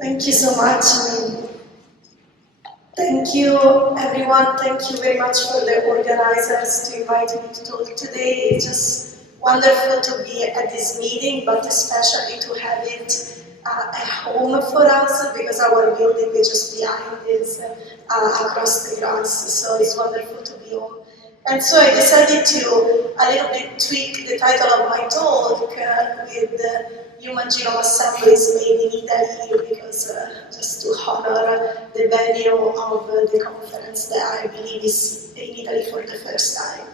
Thank you so much. Thank you, everyone. Thank you very much for the organizers to invite me to talk today. It's just wonderful to be at this meeting, but especially to have it at home for us, because our building is just behind this, across the grass. So it's wonderful to be home. And so I decided to a little bit tweak the title of my talk with human genome assemblies made in Italy, because just to honor the venue of the conference that I believe is in Italy for the first time.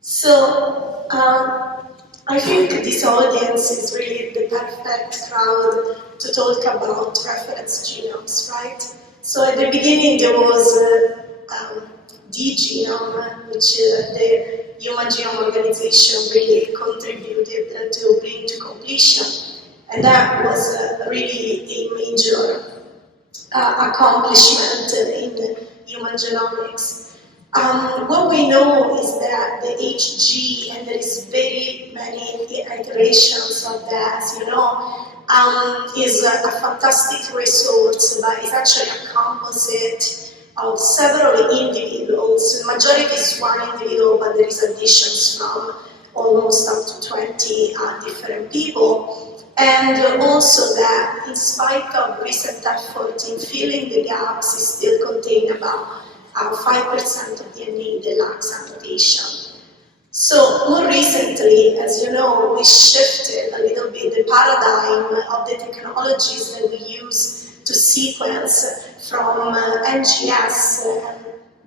So I think this audience is really the perfect crowd to talk about reference genomes, right? So at the beginning there was the genome, which the Human Genome Organization really contributed to bring to completion. And that was really a major accomplishment in human genomics. What we know is that the HG, and there is very many iterations of that, as you know, is a fantastic resource, but it's actually a composite of several individuals. The majority is one individual, but there is additions from almost up to 20 different people. And also that, in spite of recent effort in filling the gaps, it still contains about 5% of DNA that lacks annotation. So more recently, as you know, we shifted a little bit the paradigm of the technologies that we use to sequence from NGS,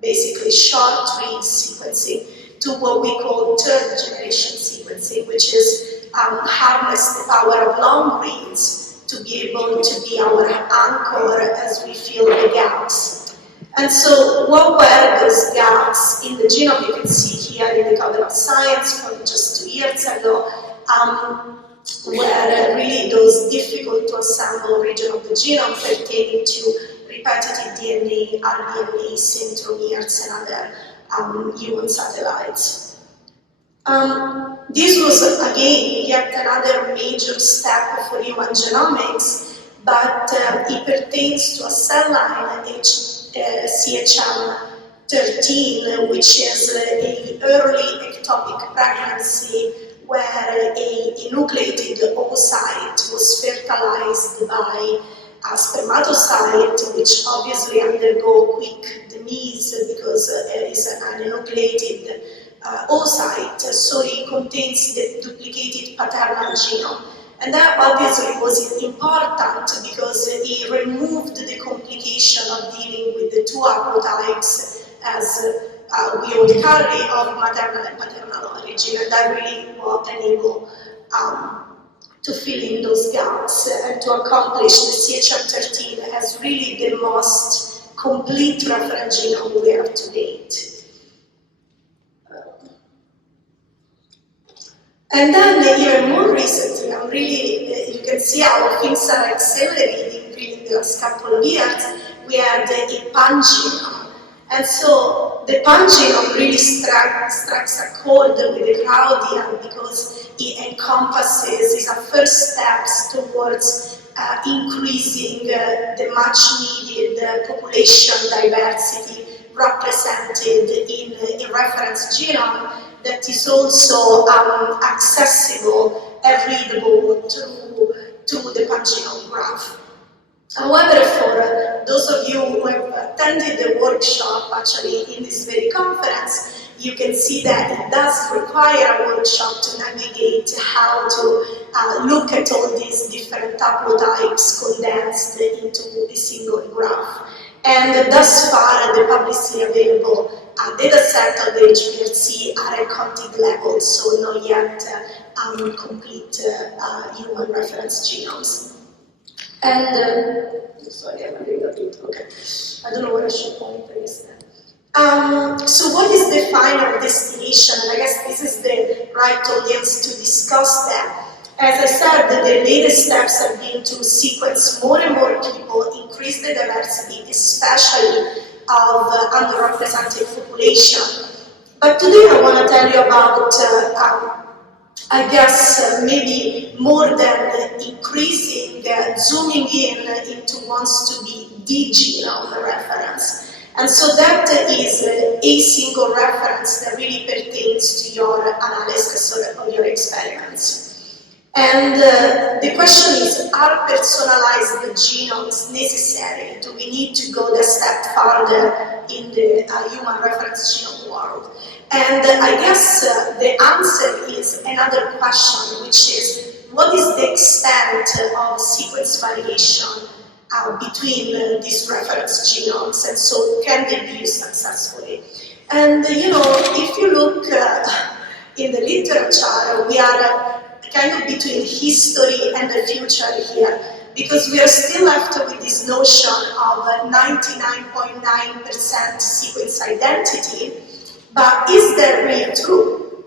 basically short-read sequencing, to what we call third-generation sequencing, which is harness the power of long reads to be able to be our anchor as we fill the gaps. And so what were those gaps in the genome? You can see here in the cover of Science from just 2 years ago, were really those difficult to assemble region of the genome pertaining to repetitive DNA, RNA, centromeres, and other human satellites. This was, again, yet another major step for human genomics, but it pertains to a cell line, CHM13, which is an early ectopic pregnancy where a enucleated oocyte was fertilized by a spermatocyte, which obviously undergo quick demise because it is an enucleated oocyte, so it contains the duplicated paternal genome. And that obviously was important because it removed the complication of dealing with the two haplotypes as we would carry of maternal and paternal origin, and that really will enable to fill in those gaps and to accomplish the CHM13 as really the most complete reference genome we have to date. And then even more recently, you can see how things are accelerating really in the last couple of years. We had a pangenome. And so the pangenome really strikes a chord with the crowd here because it encompasses, is a first steps towards increasing the much needed population diversity represented in a reference genome that is also accessible and readable to the pangenome graph. However, for those of you who have attended the workshop actually in this very conference, you can see that it does require a workshop to navigate how to look at all these different haplotypes condensed into a single graph. And thus far, the publicly available data set of the HPLC are at contig level, so not yet complete human reference genomes. And, sorry, I'm a little bit, okay. I don't know where I should point, I guess. So what is the final destination? And I guess this is the right audience to discuss that. As I said, the latest steps have been to sequence more and more people, increase the diversity, especially of underrepresented population. But today I want to tell you about I guess maybe more than increasing, zooming in into wants to be the genome reference. And so that is a single reference that really pertains to your analysis or your experiments. And the question is, are personalized genomes necessary? Do we need to go a step further in the human reference genome world? And I guess the answer is another question, which is, what is the extent of sequence variation between these reference genomes, and so can they be used successfully? And if you look in the literature, we are kind of between history and the future here, because we are still left with this notion of 99.9% sequence identity, but is that really true?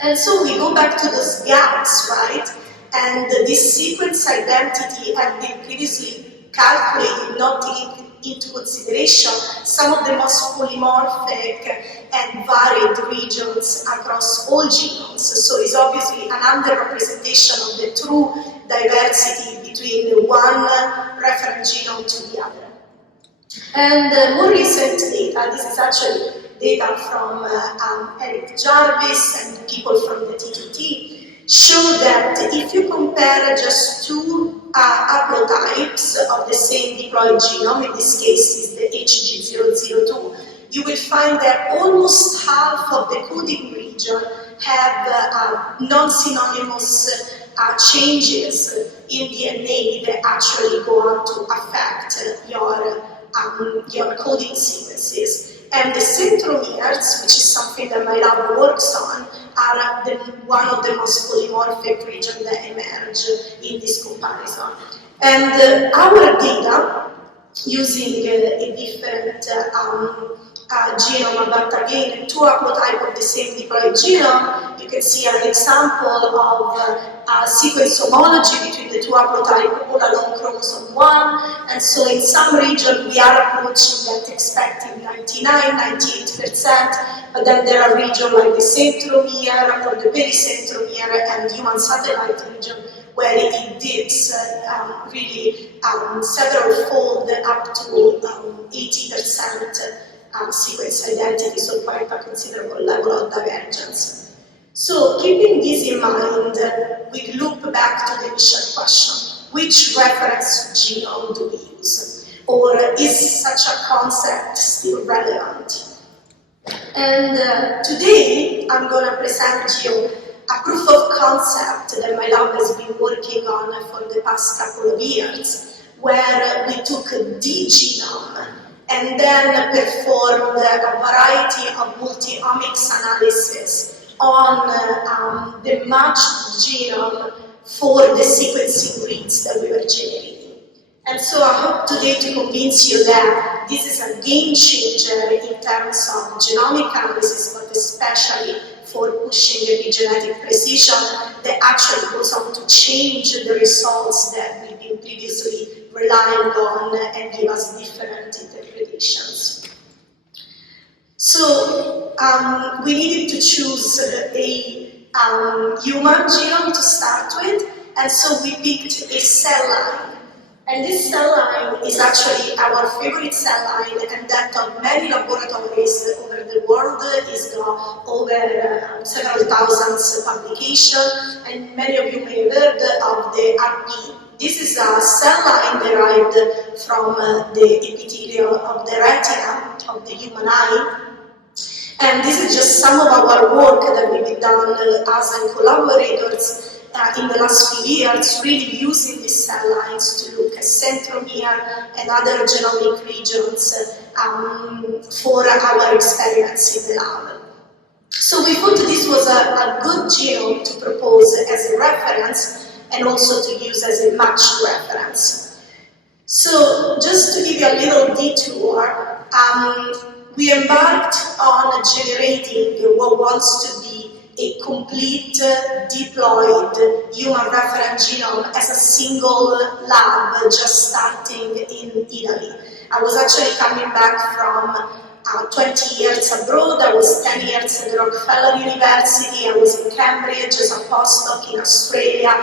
And so we go back to those gaps, right? And this sequence identity had been previously calculated, not taking into consideration some of the most polymorphic and varied regions across all genomes. So it's obviously an underrepresentation of the true diversity between one reference genome to the other. And more recent data, this is actually data from Eric Jarvis and people from the T2T, show that if you compare just two haplotypes of the same diploid genome, in this case is the HG002, you will find that almost half of the coding region have non-synonymous changes in DNA that actually go on to affect your coding sequences. And the centromeres, which is something that my lab works on, are one of the most polymorphic regions that emerge in this comparison. And our data, using a different genome, but again, two haplotypes of the same diploid genome, you can see an example of sequence homology between the two haplotypes all along chromosome 1. And so in some region we are approaching that expected 99-98%, but then there are regions like the centromere or the pericentromere and human satellite region where it dips really several fold up to 80% sequence identity, so quite a considerable level of divergence. So keeping this in mind, we loop back to the initial question: which reference genome do we use? Or is such a concept still relevant? And today I'm going to present you a proof of concept that my lab has been working on for the past couple of years, where we took the genome and then performed a variety of multi-omics analysis on the matched genome for the sequencing reads that we were generating. And so I hope today to convince you that this is a game changer in terms of genomic analysis, but especially for pushing epigenetic precision that actually goes on to change the results that we've been previously relying on and give us different interpretations. So we needed to choose a human genome to start with, and so we picked a cell line. And this cell line is actually our favorite cell line, and that of many laboratories over the world. Is got over several thousands publications, and many of you may have heard of the RP. This is a cell line derived from the epithelium of the retina of the human eye. And this is just some of our work that we've done as collaborators in the last few years, really using these cell lines to look at centromere and other genomic regions for our experiments in the lab. So we thought this was a good genome to propose as a reference and also to use as a matched reference. So just to give you a little detour, we embarked on generating what wants to be a complete diploid human reference genome as a single lab just starting in Italy. I was actually coming back from 20 years abroad. I was 10 years at the Rockefeller University. I was in Cambridge as a postdoc in Australia,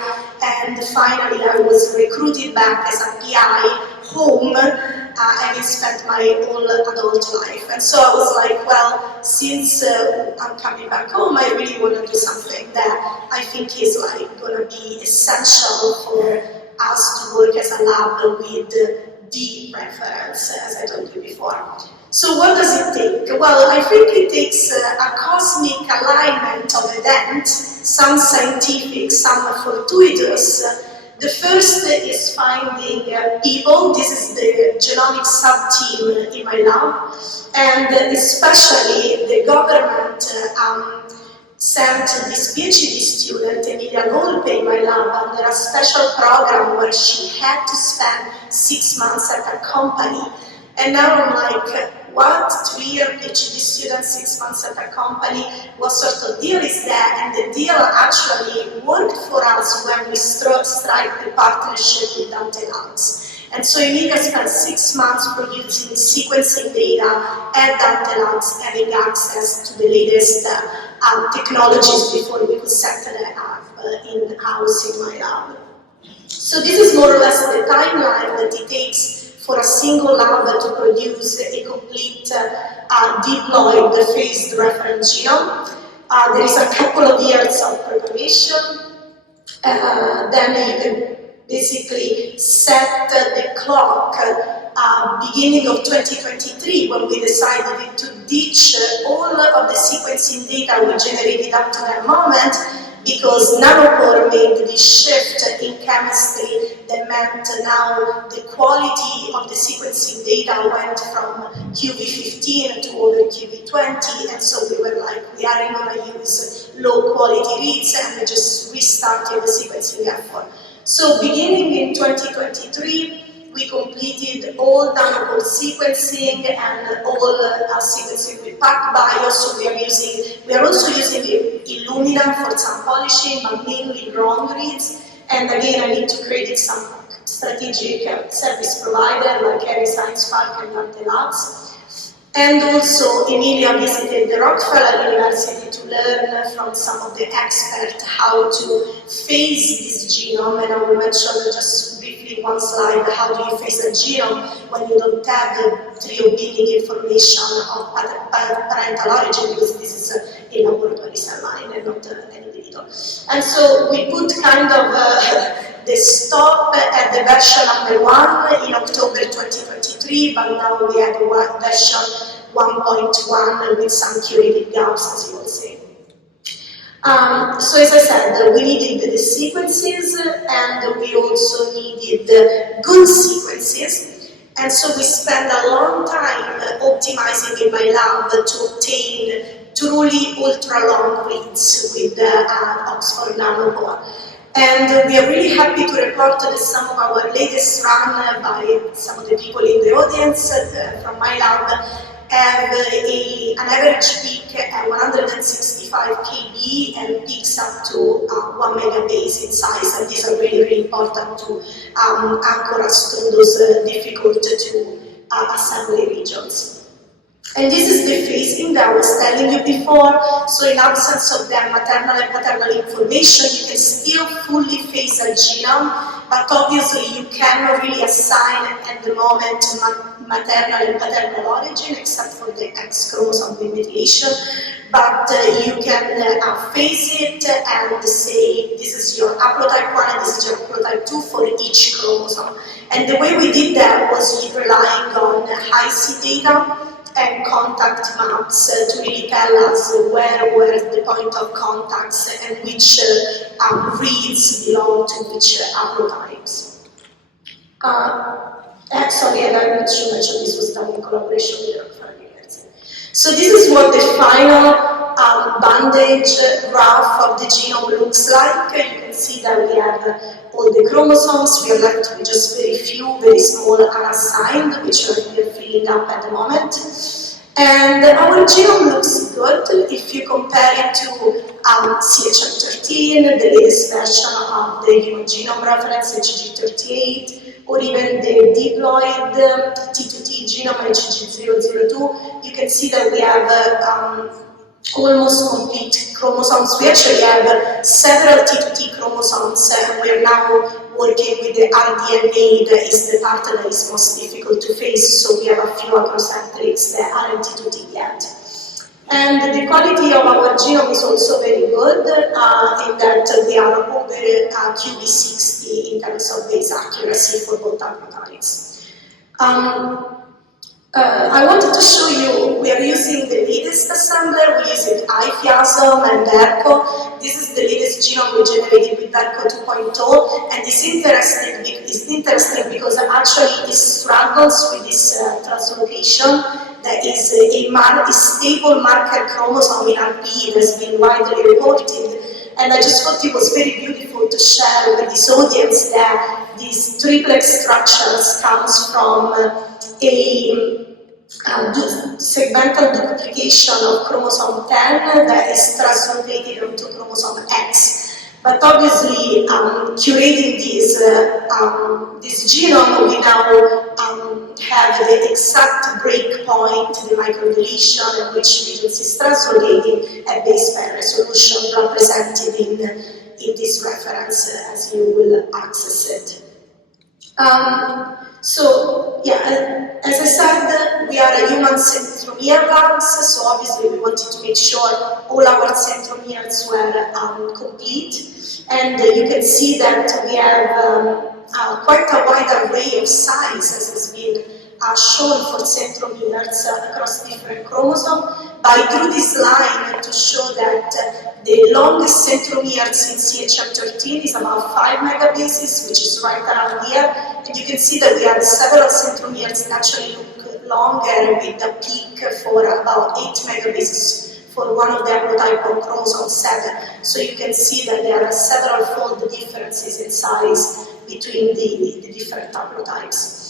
and finally I was recruited back as a PI home, having spent my whole adult life. And so I was like, well, since I'm coming back home, I really want to do something that I think is like going to be essential for us to work as a lab with the reference, as I told you before. So what does it take? Well, I think it takes a cosmic alignment of events, some scientific, some fortuitous. The first is finding people. This is the genomics sub-team in my lab, and especially the government sent this PhD student, Emilia Volpe, in my lab under a special program where she had to spend 6 months at a company. And now I'm like, what? 3-year PhD student, 6 months at a company? What sort of deal is that? And the deal actually worked for us when we strike the partnership with Dante Labs. And so Emilia spent 6 months producing sequencing data at Dante Labs, having access to the latest technologies before we could set that up in-house in my lab. So this is more or less the timeline that it takes for a single lab to produce a complete diploid phased reference genome. There is a couple of years of preparation. Then you can basically set the clock beginning of 2023, when we decided to ditch all of the sequencing data we generated up to that moment, because nanopore made this shift in chemistry that meant now the quality of the sequencing data went from QV15 to over QV20, and so we were like, we aren't going to use low quality reads, and we just restarted the sequencing effort. So beginning in 2023, we completed all nanopore sequencing and all sequencing with PacBio. So we are also using Illumina for some polishing, but mainly long reads. And again, I need to credit some strategic service provider like Harry Science Park and Dante Labs. And also, Emilia visited the Rockefeller University to learn from some of the experts how to phase this genome. And I will mention just briefly one slide, how do you phase a genome when you don't have the trio building information of parental origin, because this is a laboratory cell line and not an individual. And so we put kind of the stop at the version number 1 in October 2023, but now we have a version 1.1 with some curated gaps, as you will see. So as I said, we needed the sequences, and we also needed good sequences. And so we spent a long time optimizing in my lab to obtain truly ultra-long reads with Oxford Nanopore. And we are really happy to report that some of our latest run by some of the people in the audience from my lab have an average peak at 165 kb and peaks up to 1 megabase in size. And these are really, really important to anchor us through those difficult to assembly regions. And this is the phasing that I was telling you before. So in absence of the maternal and paternal information, you can still fully phase a genome, but obviously you cannot really assign at the moment maternal and paternal origin, except for the X chromosome with methylation. But you can phase it and say, this is your haplotype 1 and this is your haplotype 2 for each chromosome. And the way we did that was relying on high-C data and contact maps to really tell us where were the point of contacts and which reads belong to which haplotypes. Sorry, I'm not sure much of this was done in collaboration with the Rockefeller University. So this is what the final bandage graph of the genome looks like. You can see that we have all the chromosomes. We are left with just very few, very small unassigned, which we are filling up at the moment. And our genome looks good if you compare it to CHM13, the latest version of the human genome reference, HG38, or even the diploid T2T genome HG002, you can see that we have almost complete chromosomes. We actually have several T2T chromosomes, and we are now working with the rDNA, that is the part that is most difficult to phase, so we have a few acrocentrics that aren't T2T yet. And the quality of our genome is also very good in that we are over QV60 in terms of base accuracy for both haplotypes. I wanted to show you, we are using the latest assembler, we use iFiasm and ERCO. This is the latest genome we generated with ERCO 2.0, and it's interesting because actually it struggles with this translocation that is a stable marker chromosome in RP that has been widely reported. And I just thought it was very beautiful to share with this audience that these triplex structures comes from a segmental duplication of chromosome 10 that is translated onto chromosome X. But obviously, curating this genome, we now have the exact break point, the microdeletion in which regions is translating at base pair resolution represented in this reference as you will access it. So, yeah, as I said, we are a human centromere labs, so obviously we wanted to make sure all our centromeres were complete. And you can see that we have quite a wide array of sizes has been shown for centromeres across different chromosomes. But I drew this line to show that the longest centromeres in CHM13 is about 5 megabases, which is right around here. And you can see that we have several centromeres that actually look longer with a peak for about 8 megabases for one of the haplotype on chromosome 7. So you can see that there are several fold differences in size between the different haplotypes.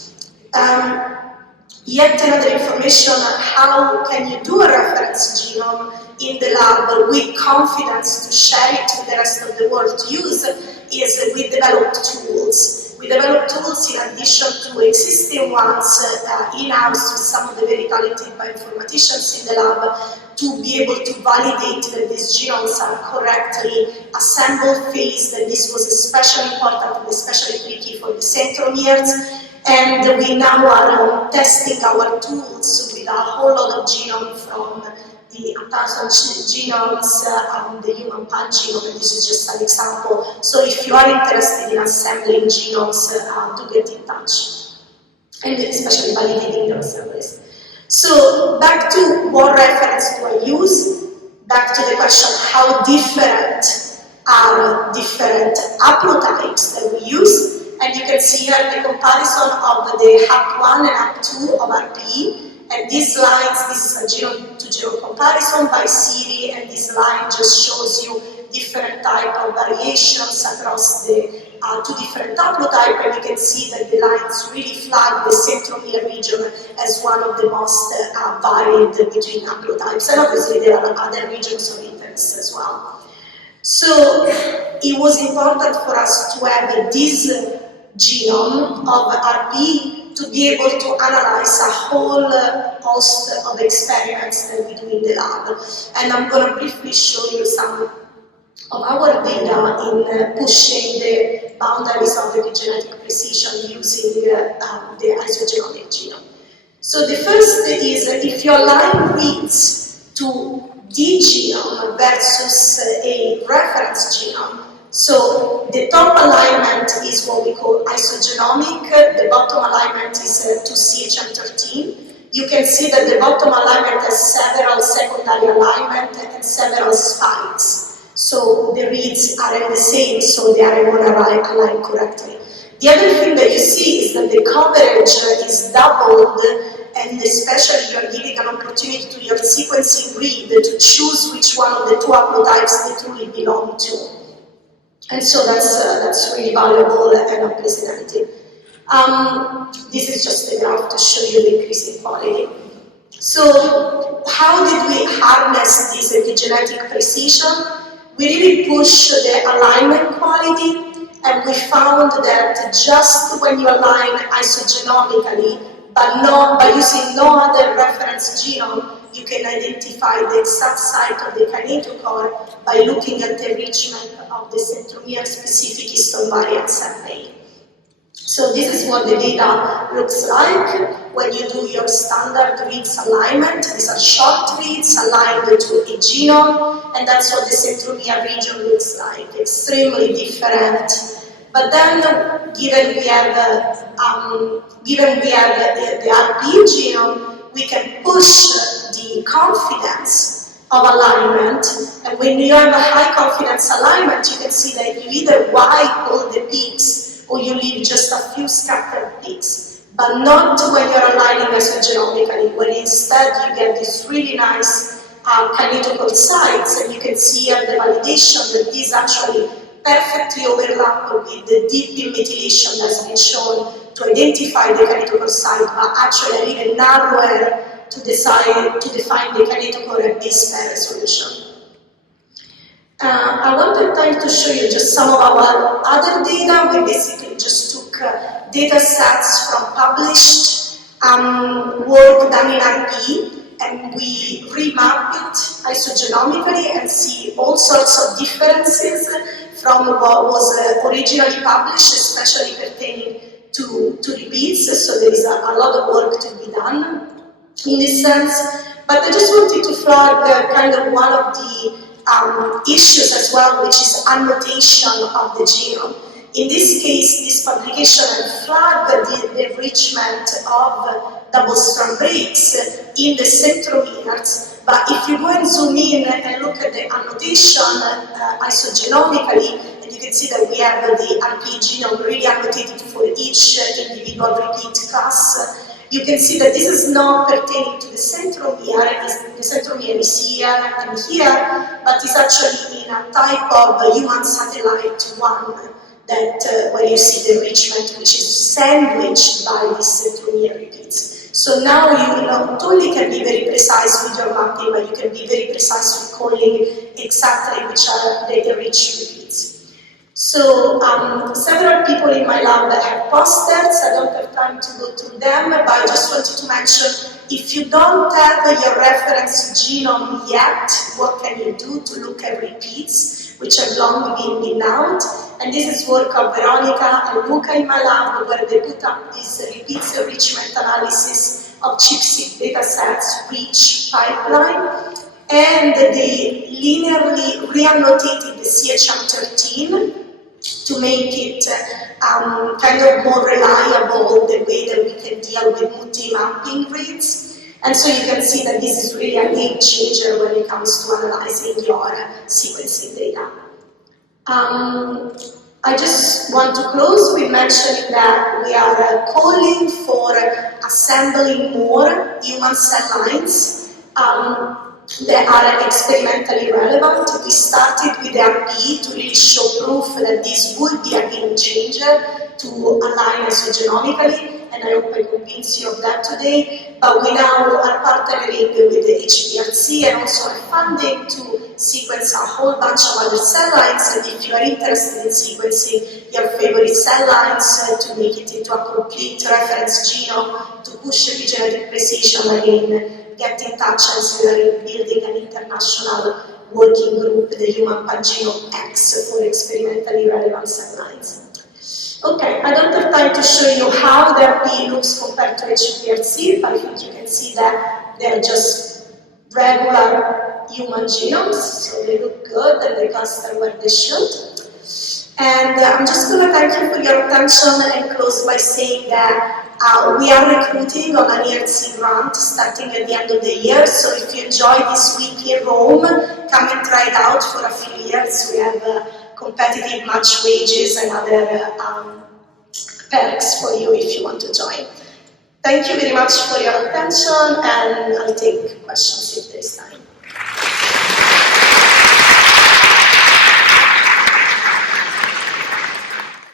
Yet another information on how can you do a reference genome in the lab with confidence to share it with the rest of the world to use is we developed tools. We developed tools in addition to existing ones in-house with some of the very talented bioinformaticians in the lab to be able to validate that these genomes are correctly assembled, phased, and this was especially important and especially tricky for the centromeres. And we now are testing our tools with a whole lot of genome from the 1,000 genomes, the human pan genome, and this is just an example. So if you are interested in assembling genomes, do get in touch, and especially validating their assemblies. So back to what reference do I use? Back to the question, how different are different haplotypes that we use? And you can see here the comparison of the HAP1 and HAP2 of RP. And these lines, this is a genome-to-genome comparison by Siri, and this line just shows you different type of variations across the two different haplotypes, and you can see that the lines really flag the centromere region as one of the most varied between haplotypes. And obviously there are other regions of interest as well. So it was important for us to have this genome of RP to be able to analyze a whole host of experiments that we do in the lab. And I'm going to briefly show you some of our data in pushing the boundaries of epigenetic precision using the isogenomic genome. So the first is if you align reads to the genome versus a reference genome. So the top alignment is what we call isogenomic, the bottom alignment is to CHM13. You can see that the bottom alignment has several secondary alignment and several spikes. So the reads aren't the same, so they are not aligned correctly. The other thing that you see is that the coverage is doubled, and especially you are giving an opportunity to your sequencing read to choose which one of the two haplotypes they truly belong to. And so that's really valuable and unprecedented. This is just a graph to show you the increasing quality. So how did we harness this epigenetic precision? We really pushed the alignment quality, and we found that just when you align isogenomically, but by using no other reference genome, you can identify the exact site of the kinetochore by looking at the enrichment of the centromere-specific histone variants array. So this is what the data looks like when you do your standard reads alignment. These are short reads aligned to a genome, and that's what the centromere region looks like, extremely different. But then, given we have the RP genome, we can push the confidence of alignment, and when you have a high confidence alignment, you can see that you either wipe all the peaks or you leave just a few scattered peaks, but not when you're aligning isogenomically, when instead you get these really nice kinetochore sites, and you can see here the validation that these actually perfectly overlap with the deep methylation that's been shown to identify the kinetochore site, but actually are even narrower to define the kinetochore at base pair resolution. I wanted time to show you just some of our other data. We basically just took data sets from published work done in RP, and we remap it isogenomically and see all sorts of differences from what was originally published, especially pertaining to repeats. So there is a lot of work to be done in this sense. But I just wanted to flag kind of one of the issues as well, which is annotation of the genome. In this case, this publication had flagged the enrichment of double-strand breaks in the centromeres, but if you go and zoom in and look at the annotation isogenomically, and you can see that we have the RP genome really annotated for each individual repeat class. You can see that this is not pertaining to the centromere. The centromere is here and here, but it's actually in a type of human satellite one that where you see the enrichment, which is sandwiched by these centromere repeats. So now you not only can be very precise with your mapping, but you can be very precise with calling exactly which are the enriched repeats. So several people in my lab have posters. I don't have time to go through them, but I just wanted to mention, if you don't have your reference genome yet, what can you do to look at repeats, which have long been out? And this is work of Veronica and Luca in my lab, where they put up this repeats enrichment analysis of ChIP-seq datasets, REACH pipeline, and they linearly reannotated the CHM13 to make it kind of more reliable, the way that we can deal with multi-mapping reads. And so you can see that this is really a game changer when it comes to analyzing your sequencing data. I just want to close with mentioning that we are calling for assembling more human cell lines that are experimentally relevant. We started with RP to really show proof that this would be a game changer to align isogenomically, and I hope I convince you of that today. But we now are partnering with the HPLC and also are funding to sequence a whole bunch of other cell lines, and if you are interested in sequencing your favorite cell lines to make it into a complete reference genome to push epigenetic precision again, get in touch, as we are building an international working group, the Human Pangenome X, for experimentally relevant cell lines. Okay, I don't have time to show you how the RP looks compared to HPLC, but I think you can see that they're just regular human genomes, so they look good and they cluster where they should. And I'm just going to thank you for your attention and close by saying that we are recruiting on an ERC grant starting at the end of the year, so if you enjoy this week in Rome, come and try it out for a few years. We have competitive match wages and other perks for you if you want to join. Thank you very much for your attention, and I'll take questions.